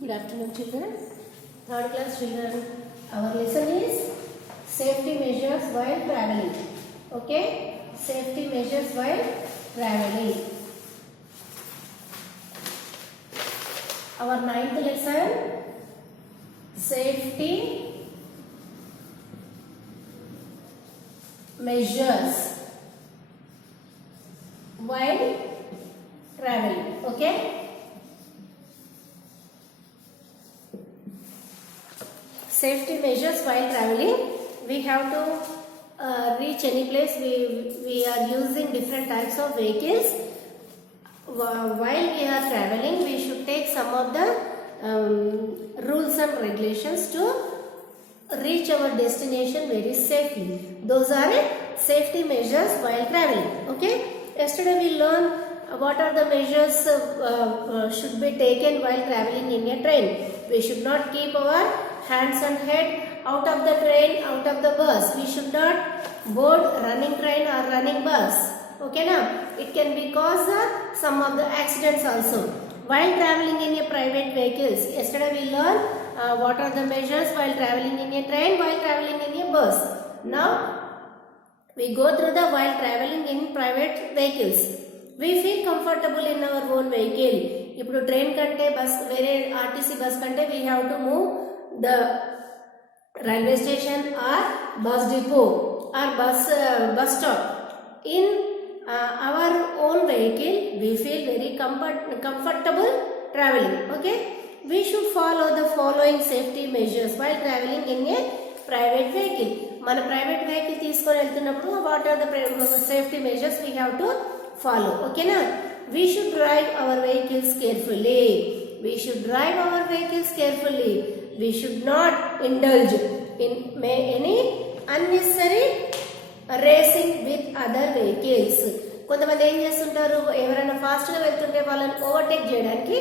Good afternoon, children. Third class children. Our lesson is safety measures while traveling. Okay? Safety measures while traveling. Our ninth lesson, safety measures while traveling. Okay? Safety measures while traveling. We have to reach any place. We are using different types of vehicles. While we are traveling, we should take some of the rules and regulations to reach our destination very safely. Those are safety measures while traveling. Okay. Yesterday we learned what are the measures should be taken while traveling in a train. We should not keep our hands and head out of the train, out of the bus. We should not board running train or running bus. Okay now? It can be cause some of the accidents also. While traveling in a private vehicles, yesterday we learned what are the measures while traveling in a train, while traveling in a bus. Now we go through the while traveling in private vehicles. We feel comfortable in our own vehicle. ఇప్పుడు ట్రైన్ కంటే బస్ వేరే RTC bus కంటే we have to move the railway station or bus depot or bus stop. In our own vehicle, we feel very comfortable traveling. Okay, we should follow the following safety measures while traveling in a private vehicle. మన private vehicle తీసుకొని వెళ్తున్నప్పుడు what are the safety measures we have to follow? Okay na? We should drive our vehicles carefully. We should drive our vehicles carefully. We should not indulge in any unnecessary racing with other vehicles. కొంతమంది ఏం చేస్తుంటారు, ఎవరైనా ఫాస్ట్గా వెళ్తుంటే వాళ్ళని ఓవర్టేక్ చేయడానికి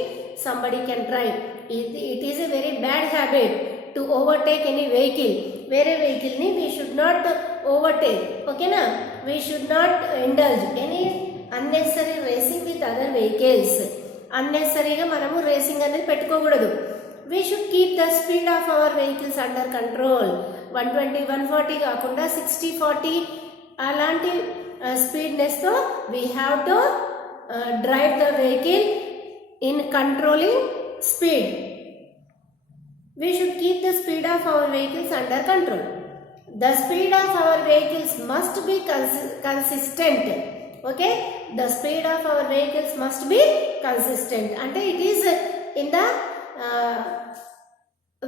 somebody can try. It is a very bad habit to overtake any vehicle. వేరే వెహికల్ని we should not overtake. ఓకేనా? We should not indulge any unnecessary racing with other vehicles. అన్నెసరీగా మనము రేసింగ్ అనేది పెట్టుకోకూడదు. We should keep the speed of our vehicles under control. 120, 140 కాకుండా 60, 40 అలాంటి స్పీడ్నెస్తో we have to drive the vehicle in controlling speed. We should keep the speed of our vehicles under control. The speed of our vehicles must be consistent. Okay, the speed of our vehicles must be consistent. And it is in the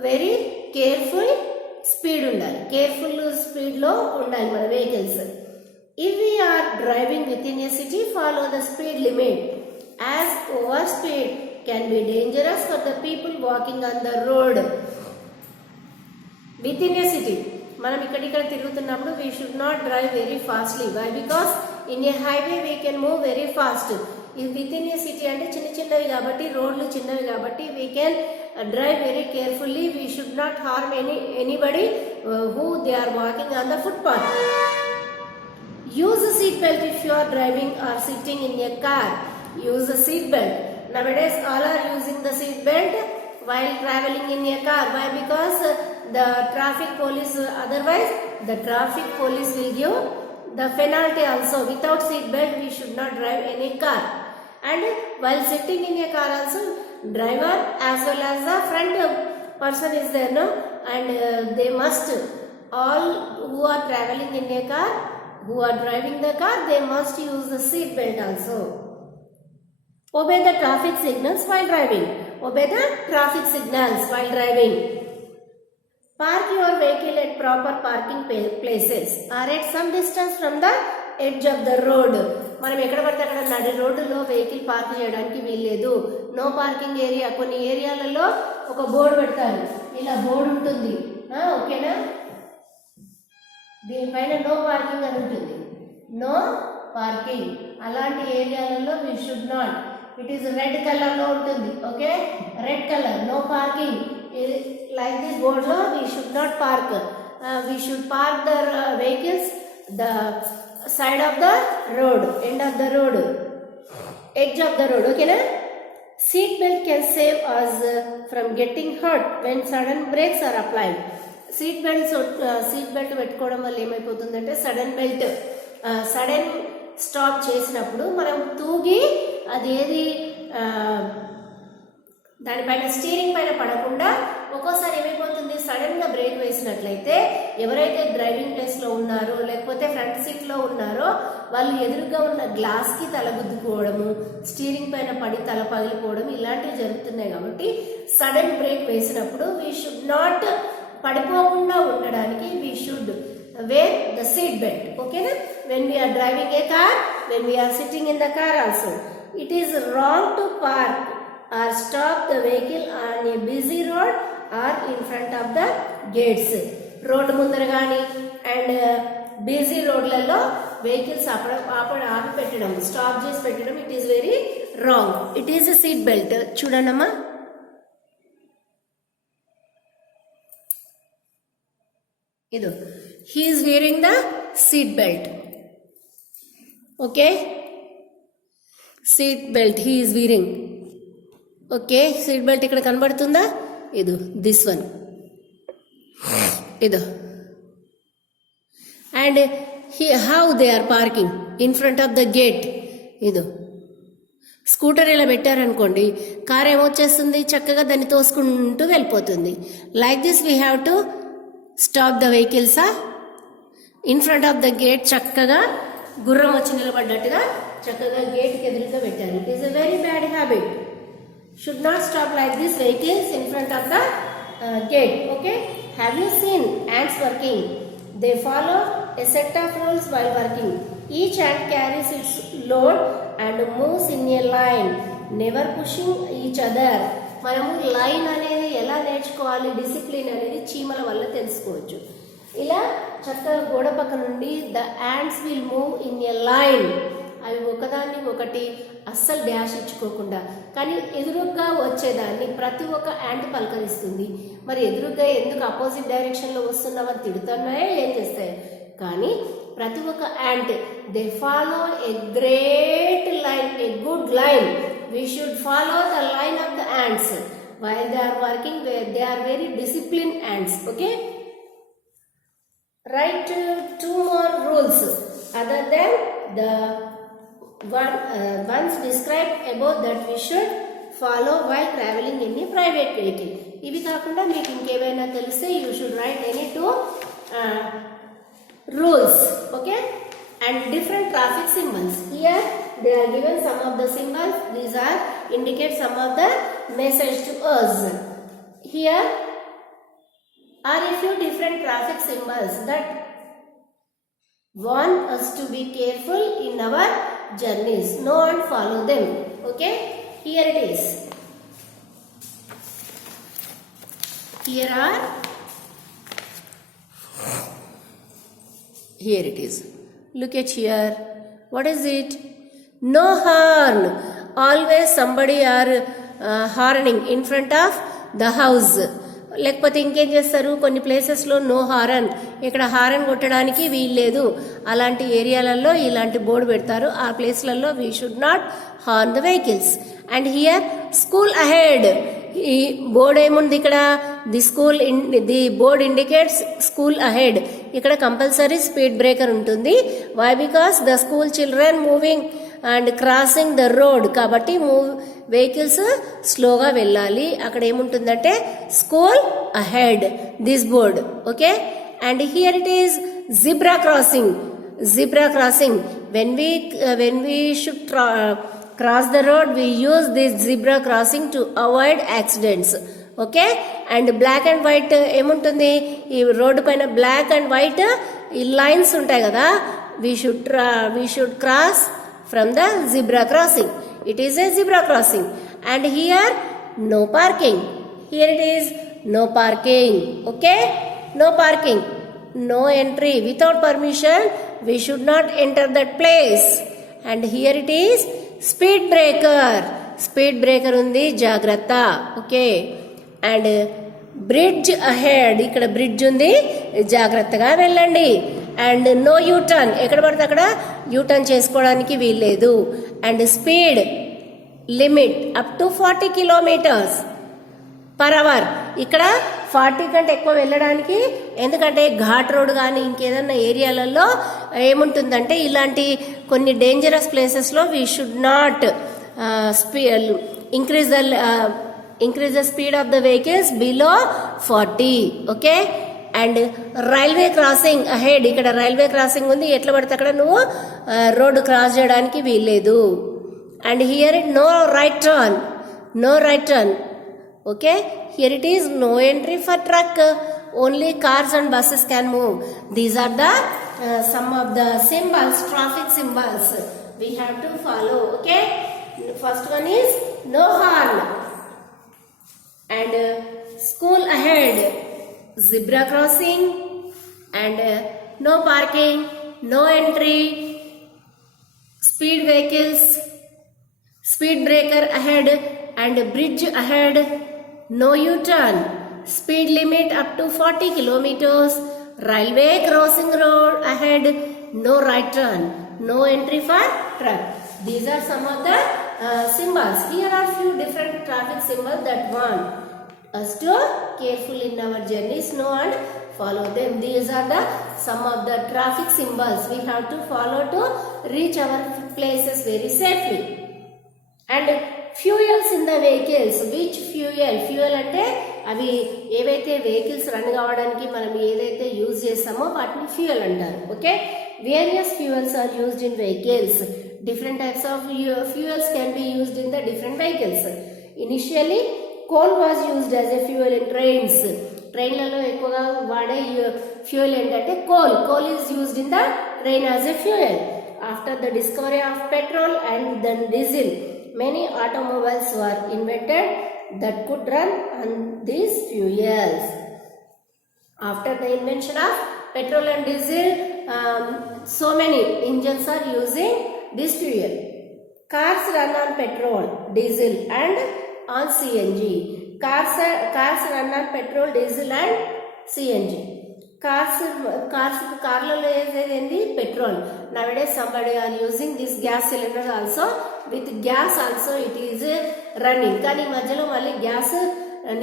very careful speed undali. Careful speed lo undali mana vehicles. If we are driving within a city, follow the speed limit, as overspeed can be dangerous for the people walking on the road. Within a city, మనం ఇక్కడ తిరుగుతున్నప్పుడు we should not drive very fastly. Why? Because in a highway we can move very fast. If within a city అంటే చిన్నవి కాబట్టి, రోడ్లు చిన్నవి కాబట్టి we can drive very carefully. We should not harm anybody who they are walking on the footpath. Use a seat belt if you are driving or sitting in a car. Use a seat belt. Nowadays all are using the seat belt while traveling in a car. Why? Because the traffic police, otherwise the traffic police will give the penalty also. Without seat belt we should not drive any car. And while sitting in a car also, driver as well as the front person is there, no? And they must, all who are traveling in a car, who are driving the car, they must use the seat belt also. Obey the traffic signals while driving. Obey the traffic signals while driving. Park your vehicle at proper parking places or at some distance from the edge of the road. మనం ఎక్కడ పడితే అక్కడ నడి రోడ్డులో vehicle park చేయడానికి వీల్లేదు. No parking area. కొన్ని ఏరియాలలో ఒక బోర్డు పెడతారు, ఇలా బోర్డు ఉంటుంది. ఓకేనా? దీనిపైన నో పార్కింగ్ అని ఉంటుంది. No parking. అలాంటి ఏరియాలలో we should not. It is red colour లో ఉంటుంది. Okay, red colour, no parking. Like this board lo we should not park. We should park the vehicles the side of the road, end of the road, edge of the road. Okay na? Seat belt can save us from getting hurt when sudden brakes are applied. Seat belt పెట్టుకోవడం వల్ల ఏమైపోతుందంటే sudden stop చేసినప్పుడు మనం తూగి అదేది దానిపైన స్టీరింగ్ పైన పడకుండా ఒక్కోసారి ఏమైపోతుంది, సడన్గా బ్రేక్ వేసినట్లయితే ఎవరైతే డ్రైవింగ్ ప్లేస్లో ఉన్నారో లేకపోతే ఫ్రంట్ సీట్లో ఉన్నారో వాళ్ళు ఎదురుగా ఉన్న గ్లాస్కి తల గుద్దుకోవడము, స్టీరింగ్ పైన పడి తల పగిలిపోవడం ఇలాంటివి జరుగుతున్నాయి. కాబట్టి సడన్ బ్రేక్ వేసినప్పుడు వీ షుడ్ నాట్, పడిపోకుండా ఉండడానికి we should wear the seat belt. Okay na? When we are driving a car, when we are sitting in the car also, it is wrong to park or stop the vehicle on a busy road or in front of the gates. Road ముందర కానీ and busy రోడ్లలో వెహికల్స్ ఆపి పెట్టడం, స్టాప్ చేసి పెట్టడం, it is very wrong. It is a seat belt. చూడండమ్మా, ఇదో he is wearing the seat belt. Okay, seat belt he is wearing. Okay, seat belt ఇక్కడ కనబడుతుందా? ఇది this one, ఇది. And how they are parking in front of the gate. ఇది స్కూటర్ ఇలా పెట్టారనుకోండి, కార్ ఏమొచ్చేస్తుంది, చక్కగా దాన్ని తోసుకుంటూ వెళ్ళిపోతుంది. Like this we have to stop the vehicles in front of the gate. చక్కగా గుర్రం వచ్చి నిలబడ్డట్టుగా చక్కగా గేట్కి ఎదురుగా పెట్టారు. It is a very bad habit. Should not stop like this vehicles in front of the gate. Okay, have you seen ants working? They follow a set of rules while working. Each ant carries its load and moves in a line, never pushing each other. మనము లైన్ అనేది ఎలా నేర్చుకోవాలి, డిసిప్లిన్ అనేది చీమల వల్ల తెలుసుకోవచ్చు. ఇలా చక్కగా గోడ పక్క నుండి the ants will move in a line. అవి ఒకదాన్ని ఒకటి అస్సలు డ్యాష్ ఇచ్చుకోకుండా, కానీ ఎదురుగ్గా వచ్చేదాన్ని ప్రతి ఒక్క యాంట్ పలకరిస్తుంది. మరి ఎదురుగ్గా ఎందుకు అపోజిట్ డైరెక్షన్లో వస్తున్నామని తిడుతున్నాయో ఏం చేస్తాయి, కానీ ప్రతి ఒక్క ant they follow a great line, a good line. We should follow the line of the ants while they are working. They are very disciplined ants. Okay, write two more rules other than the ones described above that we should follow while traveling in a private vehicle. ఇవి కాకుండా మీకు ఇంకేమైనా తెలిస్తే you should write any two rules. Okay, and different traffic symbols. Here they are given some of the symbols. These are indicate some of the message to us. Here are a few different traffic symbols that warn us to be careful in our journeys. No one follow them. Okay, here it is. Here it is. Look at here. What is it? No horn. Always somebody are horning in front of the house. లేకపోతే ఇంకేం చేస్తారు, కొన్ని ప్లేసెస్లో no horn, ఇక్కడ హారన్ కొట్టడానికి వీల్లేదు, అలాంటి ఏరియాలలో ఇలాంటి బోర్డు పెడతారు. ఆ ప్లేస్లలో we should not horn the vehicles. And here school ahead. ఈ బోర్డ్ ఏముంది ఇక్కడ, the board indicates school ahead. ఇక్కడ కంపల్సరీ స్పీడ్ బ్రేకర్ ఉంటుంది. Why? Because the school children moving and crossing the road. కాబట్టి వెహికల్స్ స్లోగా వెళ్ళాలి. అక్కడ ఏముంటుందంటే school ahead, this board. Okay, and here it is zebra crossing. Zebra crossing. When we should cross the road, we use this zebra crossing to avoid accidents. Okay, and black and white ఏముంటుంది, ఈ రోడ్డు పైన black and white ఈ లైన్స్ ఉంటాయి కదా, we should cross from the zebra crossing. It is a zebra crossing. And here no parking. Here it is no parking. Okay, no parking, no entry. Without permission we should not enter that place. And here it is speed breaker. Speed breaker undi, jagratta. Okay, and bridge ahead. ఇక్కడ bridge ఉంది, జాగ్రత్తగా వెళ్ళండి. And no U turn. ఎక్కడ పడితే అక్కడ U turn చేసుకోవడానికి వీల్లేదు. And speed limit up to 40 kilometres per hour. ఇక్కడ 40 కంటే ఎక్కువ వెళ్ళడానికి, ఎందుకంటే ఘాట్ రోడ్ కానీ ఇంకేదన్నా ఏరియాలలో ఏముంటుందంటే ఇలాంటి కొన్ని డేంజరస్ ప్లేసెస్లో we should not increase the speed of the vehicles below 40. Okay. And railway crossing ahead, ఇక్కడ రైల్వే క్రాసింగ్ ఉంది, ఎట్లా పడితే అక్కడ నువ్వు రోడ్డు క్రాస్ చేయడానికి వీల్లేదు. And here it no right turn. Okay, here it is no entry for truck, only cars and buses can move. These are the some of the symbols, traffic symbols we have to follow. Okay, first one is no horn, and school ahead, zebra crossing, and no parking, no entry, speed vehicles, speed breaker ahead, and bridge ahead, no U-turn, speed limit up to 40 kilometers, railway crossing road ahead, no right turn, no entry for truck. These are some of the symbols. Here are few different traffic symbols that want us to careful in our journeys know and follow them. These are the some of the traffic symbols we have to follow to reach our places very safely. And fuels in the vehicles. Which fuel అంటే అవి ఏవైతే vehicles run కావడానికి మనం ఏదైతే యూజ్ చేస్తామో వాటిని fuel అంటారు. Okay. Various fuels are used in vehicles. Different types of fuels can be used in the different vehicles. Initially coal was used as a fuel in trains. ట్రైన్లలో ఎక్కువగా వాడే ఫ్యూయల్ ఏంటంటే coal is used in the train as a fuel. After the discovery of petrol and then diesel, many automobiles were invented that could run on these fuels. After the invention of petrol and diesel, so many engines are using this fuel. Cars run on petrol, diesel and on CNG. Cars run on petrol, diesel and CNG. కార్లలో వేసేది పెట్రోల్. నవడేస్ somebody are using this gas cylinder also, with gas also it is running. కానీ మధ్యలో మళ్ళీ గ్యాస్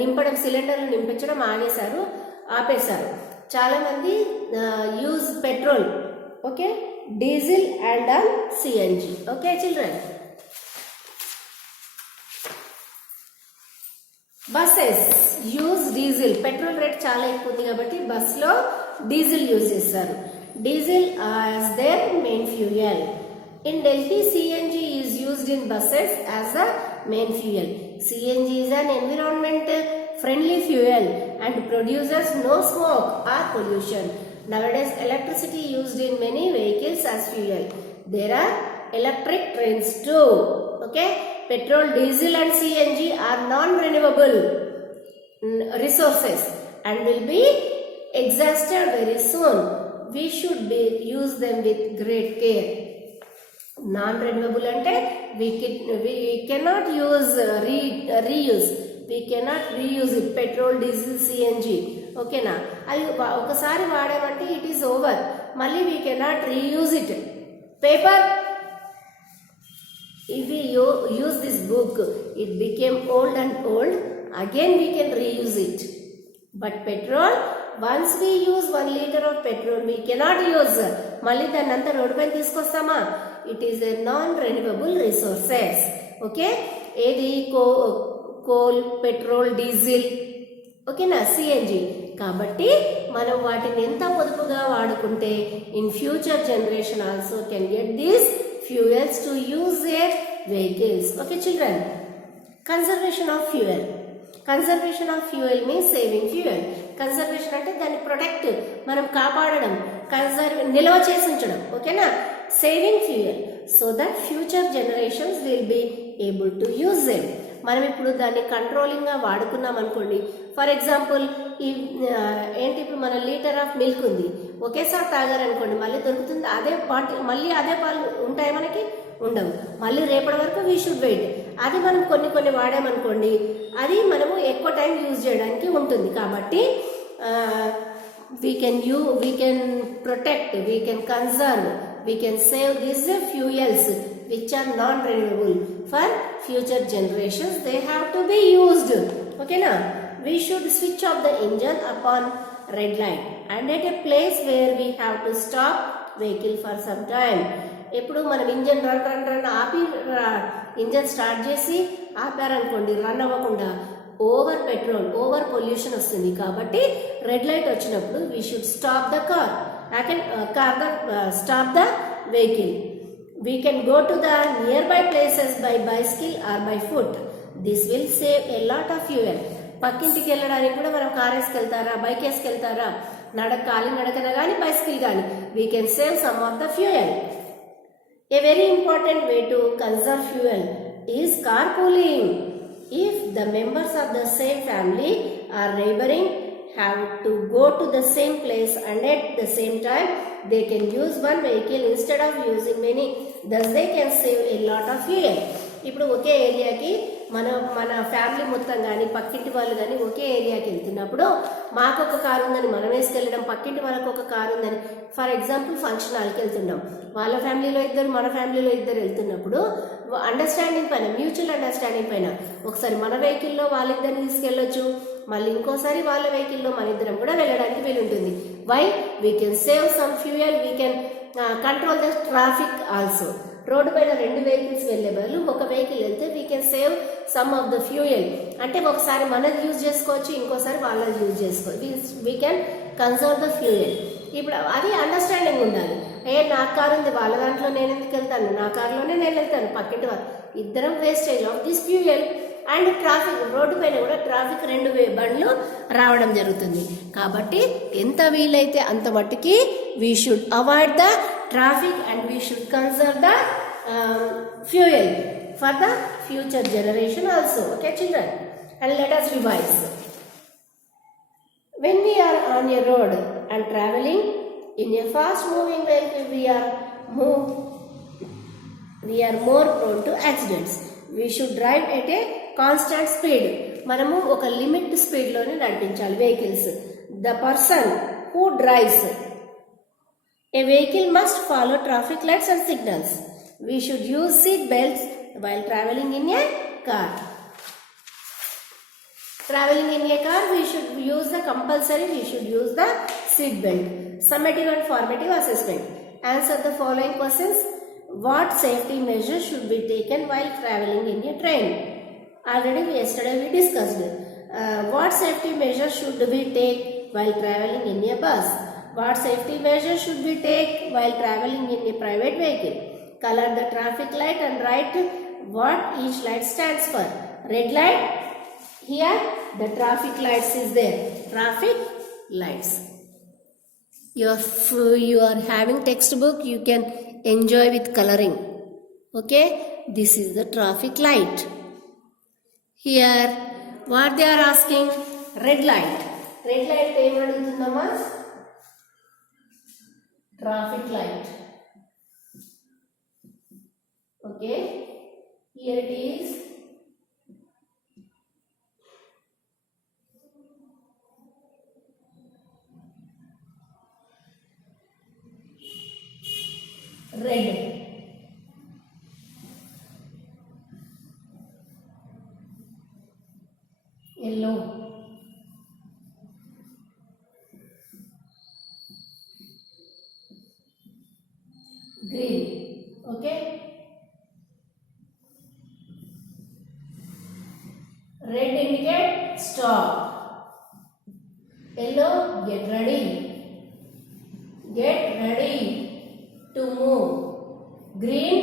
నింపడం, సిలిండర్లు నింపించడం ఆపేశారు. చాలా మంది use petrol, okay, diesel and on CNG. Okay children. Buses use diesel. Petrol rate చాలా ఎక్కువ ఉంది కాబట్టి బస్లో డీజిల్ యూజ్ చేస్తారు. Diesel as their main fuel. In Delhi CNG is used in buses as the main fuel. CNG is an environment friendly fuel and producers no smoke or pollution. Nowadays electricity used in many vehicles as fuel. There are electric trains too. Okay. Petrol, diesel and CNG are non-renewable resources and will be exhausted very soon. We should use them with great care. Non-renewable ante we cannot use reuse. We cannot reuse it. Petrol, diesel, CNG. Okay na? అది ఒకసారి వాడామంటే it is over. మళ్ళీ we cannot reuse it. Paper, if we use this book, it became old and old, again we can reuse it. But petrol, once we use 1 liter of petrol, we cannot use. మళ్ళీ దాన్ని అంతా రోడ్డు పైన తీసుకొస్తామా? It is a non-renewable resources. Okay. ఏది coal, petrol, diesel, ఓకేనా, సిఎన్జి. కాబట్టి మనం వాటిని ఎంత పొదుపుగా వాడుకుంటే in future generation also can get these fuels to use their vehicles. Okay children. Conservation of fuel. Conservation of fuel means saving fuel. Conservation అంటే దాన్ని ప్రొటెక్ట్, మనం కాపాడడం, నిల్వ చేసి ఉంచడం. ఓకేనా. Saving fuel so that future generations will be able to use them. మనం ఇప్పుడు దాన్ని కంట్రోలింగ్గా వాడుకున్నాం అనుకోండి. ఫర్ ఎగ్జాంపుల్ ఏంటి, ఇప్పుడు మన లీటర్ ఆఫ్ మిల్క్ ఉంది, ఒకేసారి తాగారనుకోండి మళ్ళీ దొరుకుతుంది మళ్ళీ అదే పాలు ఉంటాయి మనకి? ఉండవు. మళ్ళీ రేపటి వరకు వీ షుడ్ వెయిట్. అది మనం కొన్ని వాడామనుకోండి, అది మనము ఎక్కువ టైం యూజ్ చేయడానికి ఉంటుంది. కాబట్టి we can protect, we can conserve, we can save these fuels which are non-renewable for future generations, they have to be used. Okay na? We should switch off the engine upon red light and at a place where we have to stop vehicle for some time. ఎప్పుడు మనం engine run ఆపి engine start చేసి ఆపారనుకోండి, రన్ అవ్వకుండా over petrol, over pollution వస్తుంది. కాబట్టి red light వచ్చినప్పుడు we should stop the car, stop the vehicle. We can go to the nearby places by bicycle or by foot. This will save a lot of fuel. పక్కింటికి వెళ్ళడానికి కూడా మనం కార్ వేసుకెళ్తారా, బైక్ వేసుకెళ్తారా, నడకన కానీ బైసికల్ కానీ, we can save some of the fuel. A very important way to conserve fuel is carpooling. If the members of the same family or neighboring have to go to the same place and at the same time, they can use one vehicle instead of using many. Thus they can save a lot of fuel. ఇప్పుడు ఒకే ఏరియాకి మన ఫ్యామిలీ మొత్తం కానీ పక్కింటి వాళ్ళు కానీ ఒకే ఏరియాకి వెళ్తున్నప్పుడు మాకు ఒక కారు ఉందని మనం వేసుకెళ్ళడం, పక్కింటి వాళ్ళకు ఒక కారు ఉందని, ఫర్ ఎగ్జాంపుల్ ఫంక్షన్ హాల్కి వెళ్తున్నాం, వాళ్ళ ఫ్యామిలీలో ఇద్దరు మన ఫ్యామిలీలో ఇద్దరు వెళ్తున్నప్పుడు అండర్స్టాండింగ్ పైన, మ్యూచువల్ అండర్స్టాండింగ్ పైన ఒకసారి మన వెహికల్లో వాళ్ళిద్దరిని తీసుకెళ్ళొచ్చు, మళ్ళీ ఇంకోసారి వాళ్ళ వెహికల్లో మన ఇద్దరం కూడా వెళ్ళడానికి వీలుంటుంది. Why? We can save some fuel, we can control the traffic also. రోడ్డు పైన రెండు వెహికల్స్ వెళ్ళే బదులు ఒక వెహికల్ వెళ్తే we can save some of the fuel. అంటే ఒకసారి మనది యూజ్ చేసుకోవచ్చు, ఇంకోసారి వాళ్ళది యూజ్ చేసుకోవచ్చు. We can conserve the fuel. ఇప్పుడు అది అండర్స్టాండింగ్ ఉండాలి. నా కారు ఉంది, వాళ్ళ దాంట్లో నేను ఎందుకు వెళ్తాను, నా కారులోనే నేను వెళ్తాను, పక్కింటి వాళ్ళు, ఇద్దరం wastage of this fuel. And traffic, road పైన కూడా ట్రాఫిక్ రెండు బండ్లు రావడం జరుగుతుంది. కాబట్టి ఎంత వీలైతే అంత మట్టుకి we should avoid the traffic and we should conserve the fuel for the future generation also. Okay children, and let us revise. When we are on a road and traveling in a fast moving vehicle, we are more prone to accidents. We should drive at a constant speed. మనము ఒక limit speed లోనే నడిపించాలి vehicles. The person who drives a vehicle must follow traffic lights and signals. We should use seat belts while traveling in a car. Traveling in a car, we should use the seat belt. Summative and formative assessment. Answer the following questions. What safety measures should be taken while traveling in a train? Yesterday we discussed. What safety measures should we take while traveling in a bus? What safety measures should we take while traveling in a private vehicle? Color the traffic light and write what each light stands for. Red light, here the traffic lights is there. Traffic lights. You are having textbook, you can enjoy with coloring. Okay, this is the traffic light. Here what they are asking, red light. Red light em adutundamma? Traffic light. Okay, here it is. Red. Yellow. Green. Okay, red indicate stop, yellow get ready to move, green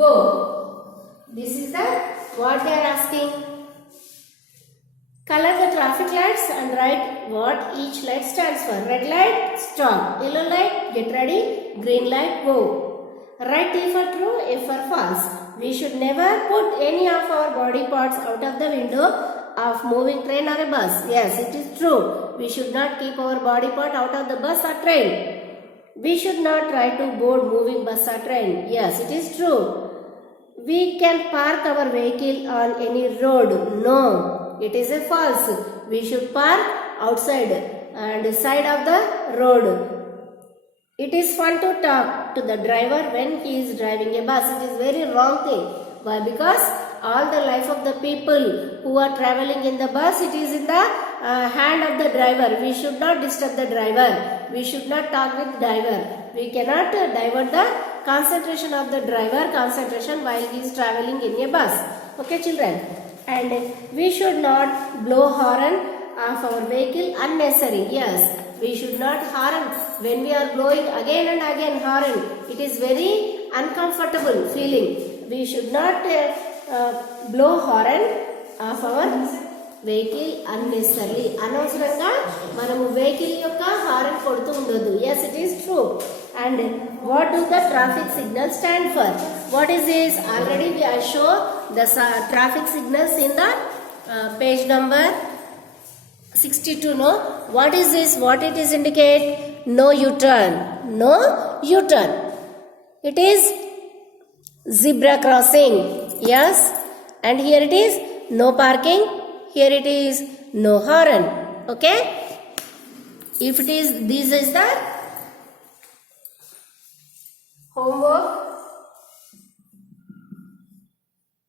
go. This is the what they are asking. Color the traffic lights and write what each light stands for. Red light, stop. Yellow light, get ready. Green light, go. Write T for true, F for false. We should never put any of our body parts out of the window of moving train or a bus. Yes, it is true. We should not keep our body part out of the bus or train. We should not try to board moving bus or train. Yes, it is true. We can park our vehicle on any road. No, it is a false. We should park outside and side of the road. It is fun to talk to the driver when he is driving a bus. It is very wrong thing. Why? Because all the life of the people who are traveling in the bus, it is in the hand of the driver. We should not disturb the driver. We should not talk with driver. We cannot divert the concentration of the driver concentration while he is traveling in a bus. Okay, children. And we should not blow horn of our vehicle unnecessary. Yes, we should not horn when we are blowing again and again horn. It is very uncomfortable feeling. We should not blow horn of our vehicle unnecessarily. అనవసరంగా మనము వెహికల్ యొక్క హారన్ కొడుతూ ఉండొద్దు. Yes, it is true. And what do the traffic signals stand for? What is this? Already I show the traffic signals in the page number 62. No, what is this? What it is indicate? No U-turn. No U-turn. It is zebra crossing. Yes, and here it is no parking. Here it is no horn. Okay. If it is, this is the homework.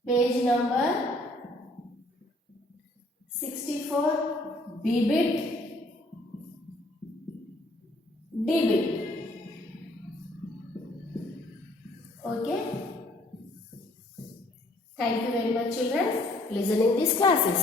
Page number 64. B bit, D bit. Okay. Thank you very much, children, listening these classes.